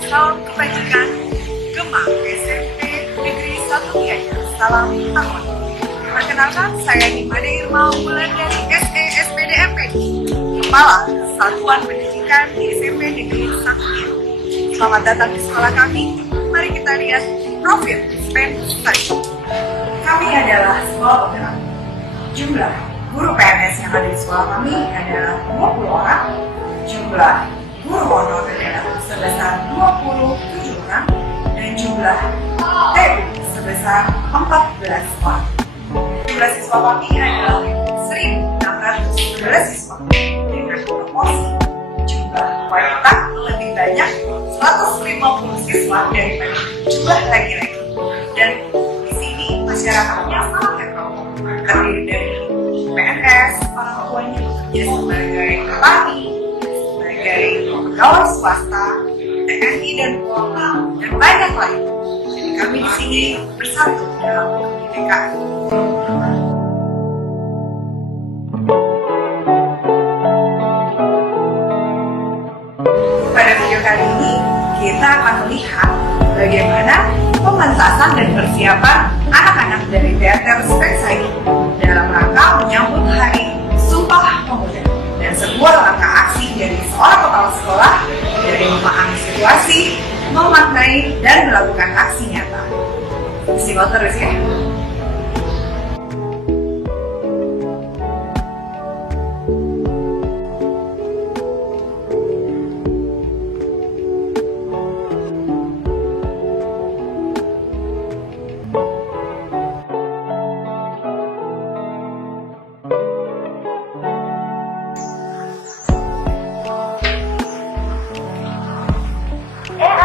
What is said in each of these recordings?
Salam kebajikan, Gema SMP Negeri 1 Gianyar. Salam takwa. Perkenalkan, saya Himade Irma Wulan dari SESPDMP, Kepala Satuan Pendidikan di SMP Negeri 1 Gianyar. Selamat datang di sekolah kami. Mari kita lihat profil STEM Study. Kami adalah sekolah penggerak. Jumlah guru PNS yang ada di sekolah kami adalah 20 orang. Jumlah guru honor adalah sebesar 27 orang. Dan jumlah TU sebesar 14 orang. Jumlah siswa kami adalah 1.611 siswa. Dengan proporsi jumlah wanita lebih banyak 150 siswa daripada jumlah laki-laki. Dan di sini masyarakatnya sangat heterogen, terdiri dari PNS, orang tuanya bekerja sebagai petani, sebagai pegawai swasta, TNI dan Polri, dan banyak lain. Jadi kami di sini bersatu dalam kebinekaan. Pada video kali ini kita akan melihat bagaimana pementasan dan persiapan anak-anak dari teater Spensai dalam rangka menyambut Hari Sumpah Pemuda dan sebuah langkah aksi dari seorang kepala sekolah dari memahami situasi, memaknai dan melakukan aksi nyata. Simak terus ya.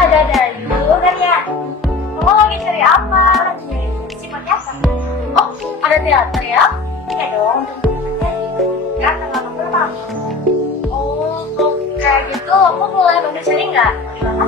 Ada dulu kan ya? Kamu lagi cari apa? Lagi cari sifat apa? Oh, ada teater ya? Iya dong, teater lama berapa? Oh, kayak gitu, aku boleh bantu cari nggak? Gimana?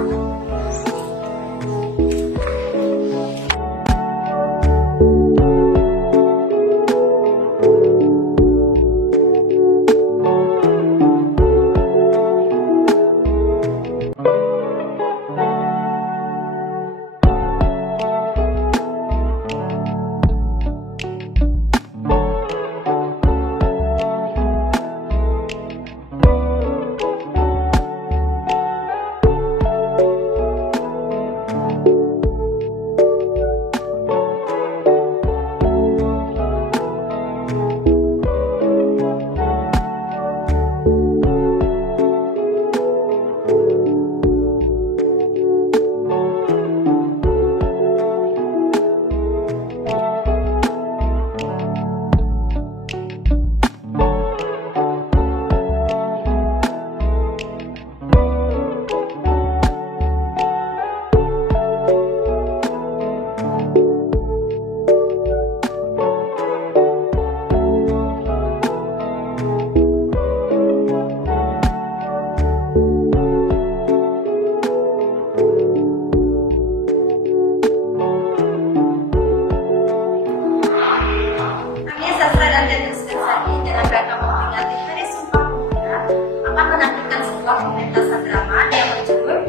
Pementasan drama yang berjudul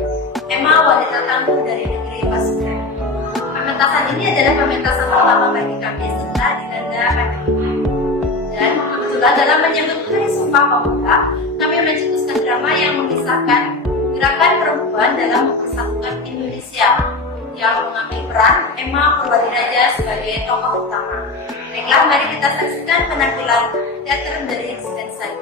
Emma Wanita Tangguh dari Negeri Pasuruan. Pementasan ini adalah pementasan pertama bagi kami setelah ditanda pandemi. Dan kebetulan dalam menyambut Hari Sumpah Pemuda, kami mencetuskan drama yang mengisahkan gerakan perempuan dalam mempersatukan Indonesia yang mengambil peran Emma Purwadiraja sebagai tokoh utama. Baiklah, mari kita saksikan penampilan teater dari Spensai.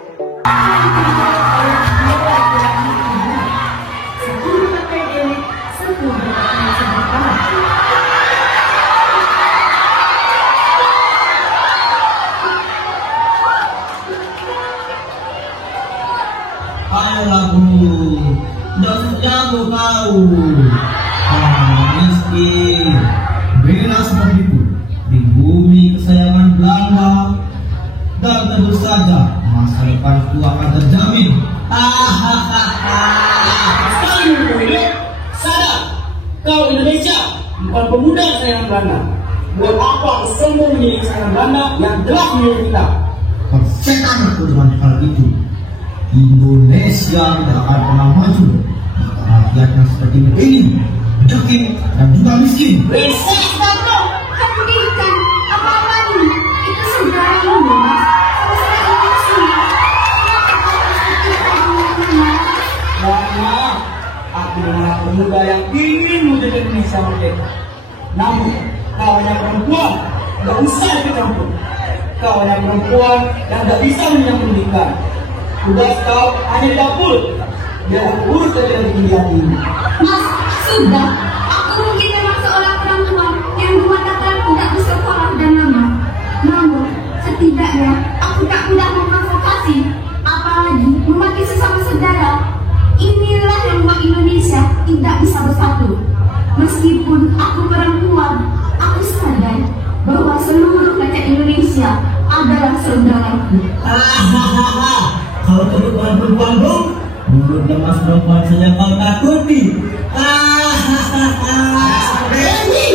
Ayolah guru, tidak jago kau. Miskin, bela seperti itu di bumi kesayangan Belanda, dan tentu saja masa depanku akan terjamin. Sadar, kau Indonesia bukan pemuda kesayangan Belanda. Buat apa semua menjadi kesayangan Belanda yang telah memilih kita? Persetan aku dengan hal itu. Indonesia tidak akan pernah maju rakyatnya seperti ini, miskin dan juga miskin. Bisa, bro. Pendidikan apa ini? Itu sejarah ini, Mas. Karena aku adalah pemuda yang ingin menjadi Indonesia merdeka. Namun, kau hanya perempuan, gak usah ikut campur. Kau hanya perempuan yang gak bisa mengenyam pendidikan. Tugas kau hanya di dapur. Biar aku urus saja di kuliah ini. Mas, sudah. Aku mungkin memang seorang perempuan yang mengatakan tidak bersekolah dan lama. Namun, setidaknya aku tak mudah memprovokasi, apalagi memaki sesama saudara. Inilah yang membuat Indonesia tidak bisa bersatu. Meskipun aku perempuan, aku sadar bahwa seluruh rakyat Indonesia adalah saudaraku. Hahaha, kau tuh bukan perempuan dong. Mulut lemas perempuan saja kau takuti. Hahaha. Berani!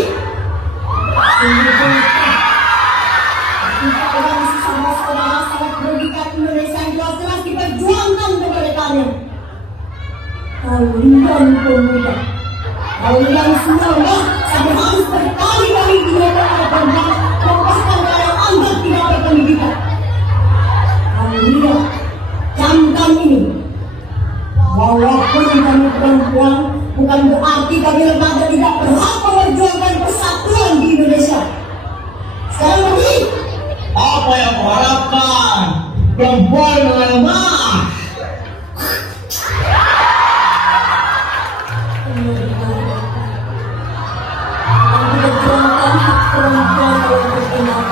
Kita orang sesama saudara sangat merugikan Indonesia yang jelas-jelas diperjuangkan kepada kalian. Kalian pemuda, kalian semua sampai harus berkali-kali dinyatakan oleh pemerintah bahkan kalian anggap tidak berpendidikan. Kalian camkan ini, walaupun kami perempuan, bukan berarti kami lembaga tidak berhak memperjuangkan persatuan di Indonesia. Sekarang lagi, Apa yang kau harapkan? Perempuan melemah. memperjuangkan hak perempuan dalam bertindak.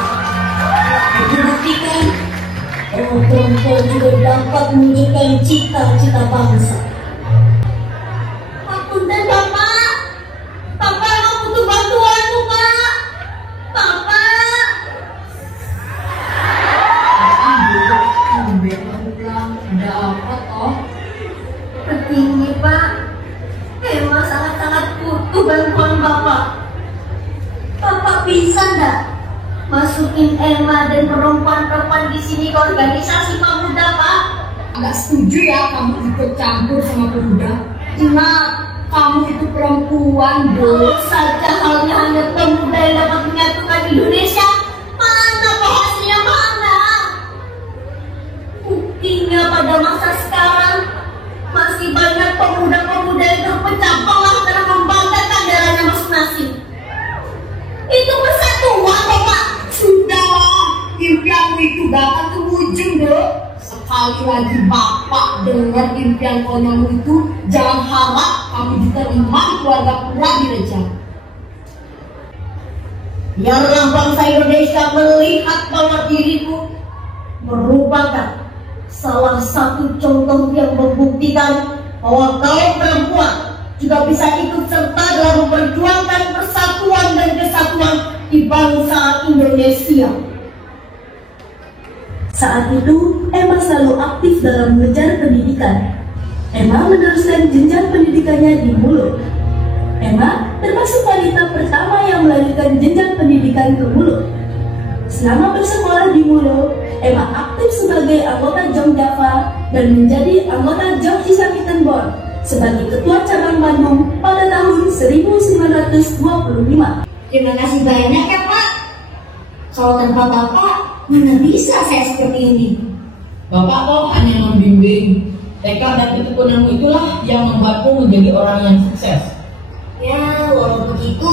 Dibuktikan bahwa perempuan juga dapat mewujudkan cita-cita bangsa. Punten, Bapak. Bapak mau butuh bantuanmu, Pak. Bapak. Ada apa toh? Begini, Pak. Emang sangat-sangat butuh bantuan Bapak. Bapak bisa nggak masukin Emma dan perempuan-perempuan di sini ke organisasi pemuda, Pak? Nggak setuju ya kamu ikut campur sama pemuda. Ingat, kamu itu perempuan, Dulu saja halnya hanya pemuda yang dapat menyatukan Indonesia. Mana hasilnya mana? Buktinya pada masa sekarang masih banyak pemuda-pemuda yang terpecah belah karena membanggakan daerahnya masing-masing. Itu persatuan, Bapak. Sudahlah, impianmu itu gak akan terwujud deh. Sekali lagi bapak dengar impian konyolmu itu, jangan harap kamu diterima di keluarga pura di Reja. Biarlah bangsa Indonesia melihat bahwa diriku merupakan salah satu contoh yang membuktikan bahwa kaum perempuan juga bisa ikut serta dalam memperjuangkan persatuan dan kesatuan di bangsa Indonesia. Saat itu, Emma selalu aktif dalam mengejar pendidikan. Emma meneruskan jenjang pendidikannya di Mulo. Emma termasuk wanita pertama yang melanjutkan jenjang pendidikan ke Mulo. Selama bersekolah di Mulo, Emma aktif sebagai anggota Jong Java dan menjadi anggota Jong Islamitenbon sebagai ketua cabang Bandung pada tahun 1925. Terima kasih banyak ya Pak. Kalau tanpa Bapak, mana bisa saya seperti ini? Bapak kok hanya membimbing. Tekad dan ketekunanmu itulah yang membuatmu menjadi orang yang sukses. Ya, walau begitu,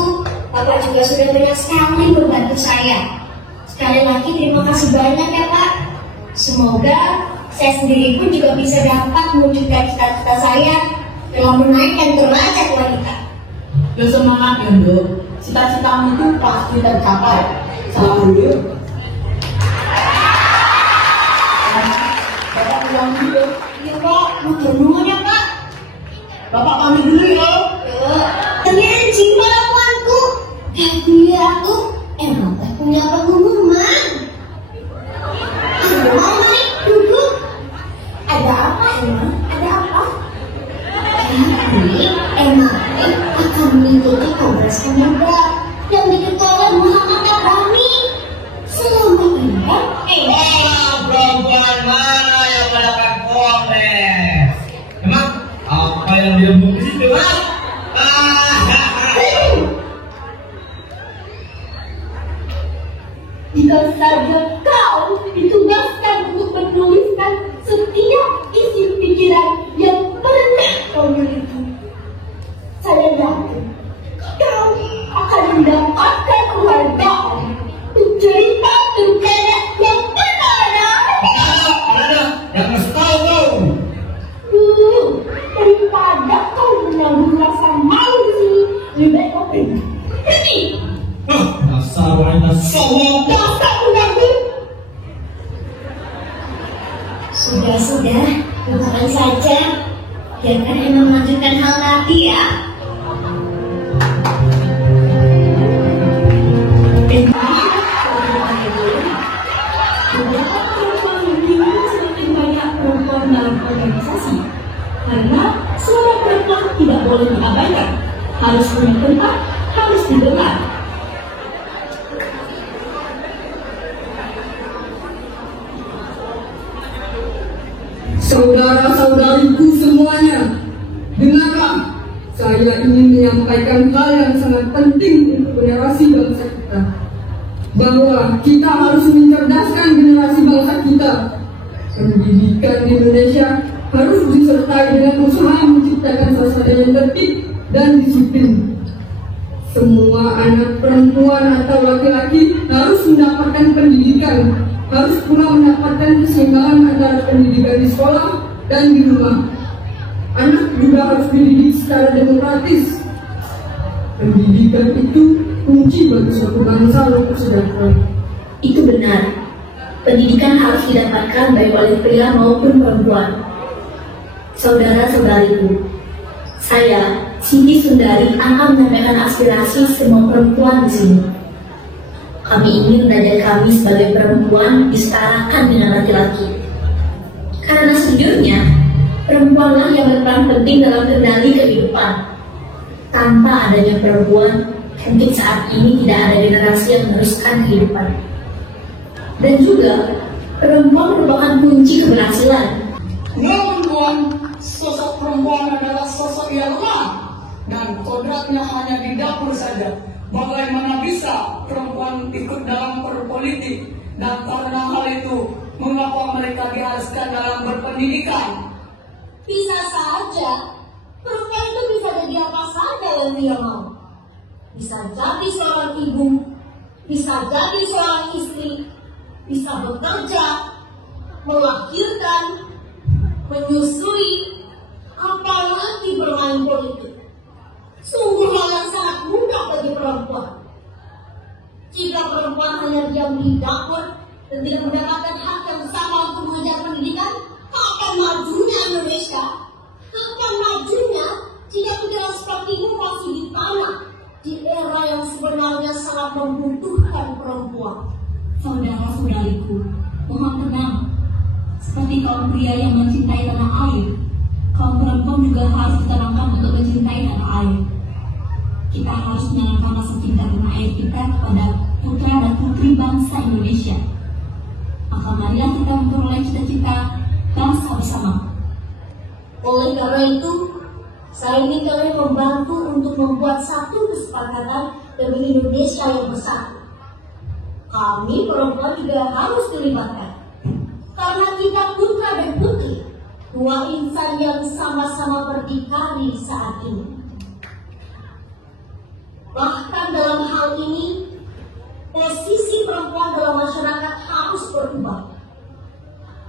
Bapak juga sudah banyak sekali membantu saya. Sekali lagi terima kasih banyak ya Pak. Semoga saya sendiri pun juga bisa dapat mewujudkan cita-cita saya dalam menaikkan derajat wanita. Ya semangat Yondo, cita-citamu itu pasti tercapai. Salam dulu. Bapak pulang dulu. Iya Pak, matur nuwun ya Pak. Bapak pamit dulu ya. Kalian cinta lawanku. Tapi aku emang tak punya pengumuman. Ayo mari duduk. Ada apa emang? Ada apa? Ini emang akan mengikuti kongres pemuda yang diketuai Muhammad Abrani. Selama ini Perempuan mana yang melakukan kongres? Emang apa yang dirembuk di situ? saja kau ditugaskan untuk menuliskan setiap isi pikiran yang pernah kau miliki. Saya yakin kau akan mendapatkan penghargaan untuk cerita terkena yang pernah ada. Yang harus tahu kau. Daripada kau menanggung rasa malu di sini, lebih baik kau pergi. Dasar wanita sombong. Dasar mengganggu. Sudah, lupakan saja. Biarkan Emma melanjutkan hal tadi ya. Semakin banyak perempuan dalam organisasi, karena suara perempuan tidak boleh diabaikan, harus punya tempat, harus didengar. Saudara-saudariku semuanya, dengarlah. Saya ingin menyampaikan hal yang sangat penting untuk generasi bangsa kita. Bahwa kita harus mencerdaskan generasi bangsa kita. Pendidikan di Indonesia harus disertai dengan usaha menciptakan suasana yang tertib dan disiplin. Semua anak perempuan atau laki-laki harus mendapatkan pendidikan, harus pula mendapatkan keseimbangan antara pendidikan di sekolah dan di rumah. Anak juga harus dididik secara demokratis. Pendidikan itu kunci bagi suatu bangsa yang sejahtera. Itu benar. Pendidikan harus didapatkan baik oleh pria maupun perempuan. Saudara-saudariku, saya, Siti Sundari, akan menyampaikan aspirasi semua perempuan di sini. Kami ingin derajat kami sebagai perempuan disetarakan dengan laki-laki. Karena sejujurnya, perempuanlah yang berperan penting dalam kendali kehidupan. Tanpa adanya perempuan, mungkin saat ini tidak ada generasi yang meneruskan kehidupan. Dan juga, perempuan merupakan kunci keberhasilan. Namun Tuan, sosok perempuan adalah sosok yang lemah dan kodratnya hanya di dapur saja. Bagaimana bisa perempuan ikut dalam berpolitik? Dan karena hal itu, mengapa mereka diharuskan dalam berpendidikan? Bisa saja, perempuan itu bisa jadi apa saja yang dia mau. Bisa jadi seorang ibu, bisa jadi seorang istri, bisa bekerja, melahirkan, menyusui, apalagi bermain politik. Sungguh hal yang sangat mudah bagi perempuan. Jika perempuan hanya diam di dapur dan tidak mendapatkan hak yang sama untuk mengejar pendidikan, kapan majunya Indonesia? Kapan majunya jika pikiran seperti itu masih ditanam di era yang sebenarnya sangat membutuhkan perempuan? Saudara-saudariku, mohon tenang. Seperti kaum pria yang mencintai tanah air, kaum perempuan juga harus ditanamkan untuk mencintai tanah air. Kita harus menanamkan rasa cinta tanah air kita kepada putra dan putri bangsa Indonesia. Maka marilah kita memperoleh cita-cita bangsa bersama. Oleh karena itu, saya ingin kalian membantu untuk membuat satu kesepakatan demi Indonesia yang bersatu. Kami perempuan juga harus dilibatkan. Karena kita putra dan putri, dua insan yang sama-sama berdikari saat ini. Bahkan dalam hal ini, posisi perempuan dalam masyarakat harus berubah.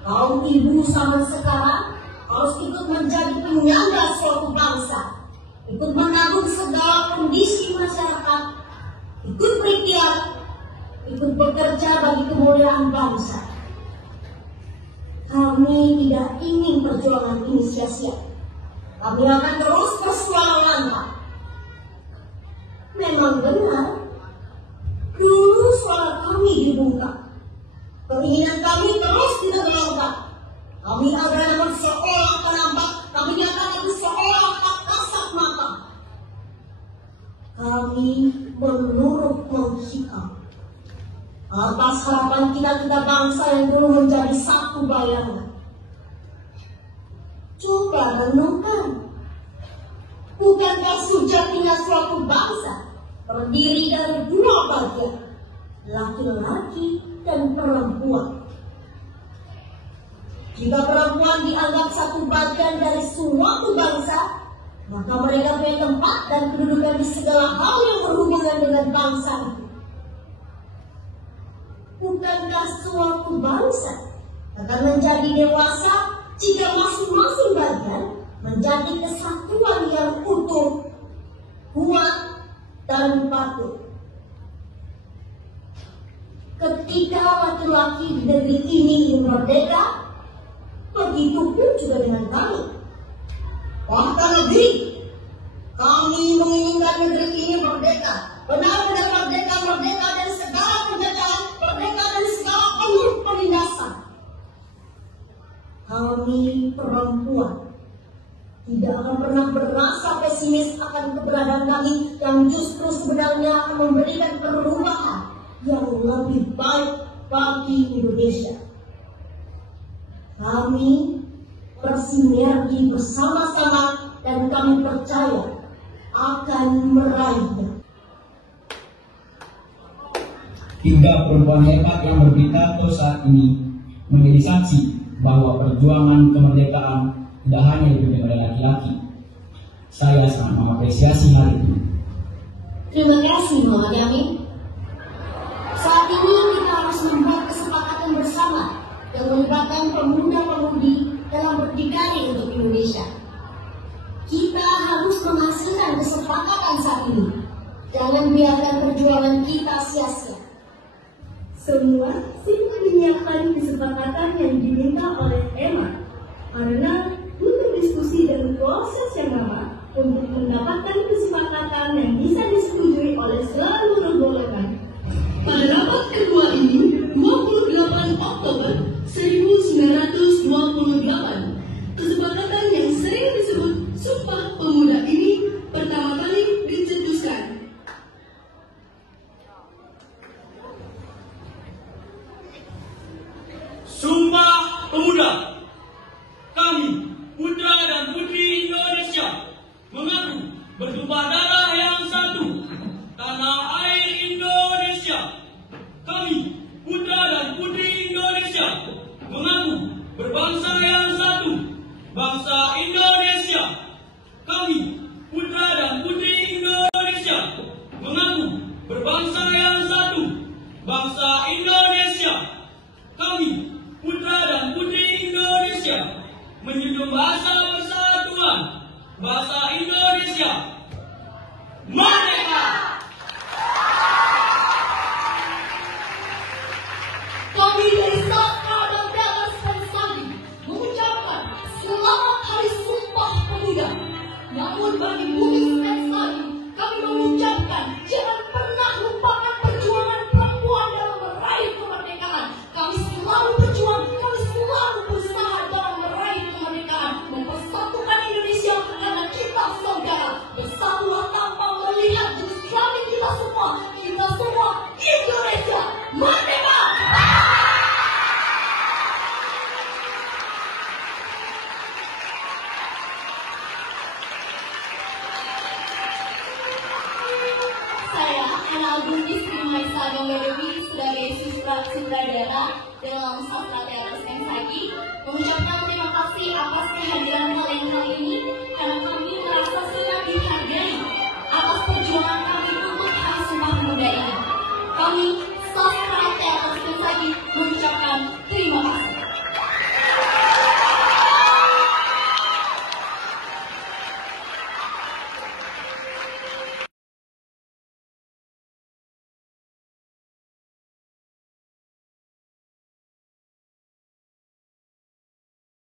Kaum ibu zaman sekarang harus ikut menjadi penyangga suatu bangsa, ikut menanggung segala kondisi masyarakat, ikut berikhtiar, ikut bekerja bagi kemuliaan bangsa. Kami tidak ingin perjuangan ini sia-sia. Kami akan terus bersuara lantang. Memang benar, dulu suara kami dibungkam. Keinginan kami terus ditenggelamkan. Kami agama seolah penampak, kami nyatakan seolah tak kasat mata. Kami menurut menghikam atas harapan kita bangsa yang dulu menjadi satu bayangan. Coba renungkan, bukankah sejatinya suatu bangsa terdiri dari dua bagian, laki-laki dan perempuan. Jika perempuan dianggap satu bagian dari suatu bangsa, maka mereka punya tempat dan kedudukan di segala hal yang berhubungan dengan bangsa itu. Bukankah suatu bangsa akan menjadi dewasa jika masing-masing bagian menjadi kesatuan yang utuh, kuat, dan patuh? Ketika laki-laki di negeri ini ingin merdeka, begitu pun juga dengan kami. Bahkan negeri, kami menginginkan negeri ini merdeka, benar-benar merdeka dari segala penjajahan, merdeka dari segala penindasan. Kami perempuan tidak akan pernah berasa pesimis akan keberadaan kami yang justru sebenarnya akan memberikan perubahan yang lebih baik bagi Indonesia. Kami bersinergi bersama-sama dan kami percaya akan meraihnya. Tiga perempuan hebat yang berpidato saat ini menjadi saksi bahwa perjuangan kemerdekaan tidak hanya dipimpin oleh laki-laki. Saya sangat mengapresiasi hal itu. Terima kasih Muhammad Yamin. Saat ini kita harus membuat kesepakatan bersama yang melibatkan pemuda-pemudi dalam berdikari untuk Indonesia. Kita harus menghasilkan kesepakatan saat ini. Jangan biarkan perjuangan kita sia-sia. Semua sibuk menyiapkan kesepakatan yang diminta oleh Emma, karena butuh diskusi dan proses yang lama untuk mendapatkan kesepakatan yang bisa disetujui oleh seluruh golongan. Pada rapat kedua ini, 28 Oktober 1928, kesepakatan yang sering disebut Sumpah Pemuda ini pertama kali dicetuskan. Sumpah Pemuda. Kami, putra dan putri Indonesia, mengaku bertumpah darah yang satu, tanah air Indonesia. Kami, putra dan putri Indonesia, mengaku berbangsa yang satu, bangsa Indonesia. Kami, putra dan putri Indonesia, mengaku berbangsa yang satu, bangsa Indonesia. Kami, putra dan putri Indonesia, menjunjung bahasa persatuan, bahasa Indonesia. Merdeka! Kami dari Saka dan Dallas Pensari mengucapkan selamat Hari Sumpah Pemuda. Namun bagi Bumi Pensari, kami mengucapkan jangan pernah lupakan perjuangan perempuan dalam meraih kemerdekaan. Kami selalu berjuang, kami selalu berusaha dalam meraih kemerdekaan, mempersatukan Indonesia karena kita saudara. Bersatulah tanpa melihat jenis kelamin kita semua Indonesia merdeka! Saya, Ana Agustis Maisa Ganggadewi, sebagai sutradara dalam sastra teater Pensari, mengucapkan terima kasih atas kehadiran kalian kali ini